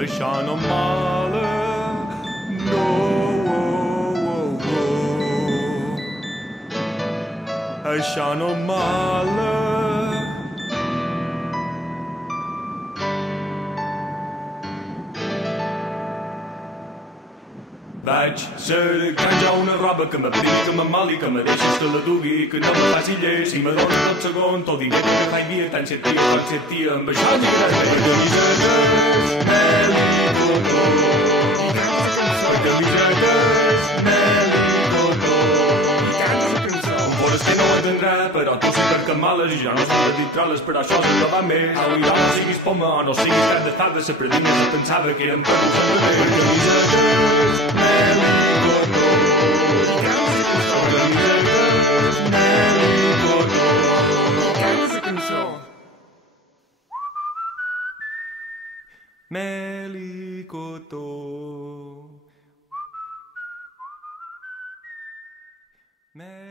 Això no em mola, no, això no em mola. Vaig cercar una roba que m'abrigui, que m'emmoli, que me deixes que la dugui, que no me faci lleig. Si me dones tot segon, tot diners que fa dia, tant set tia, tant set tia, amb això m'hi agrada. Camisetes, Melicotó. Camisetes, Melicotó. Un foraster no ho entendrà, però tu sí que males i jo no soc de dir troles, però això és el que va més. Au, i no siguis poma o no siguis cap de fades, la predina que pensava que eren per nosaltres. Camisetes, Melicotó. Camisetes, Melicotó. Aquesta cançó. Melicotó. Melicotó.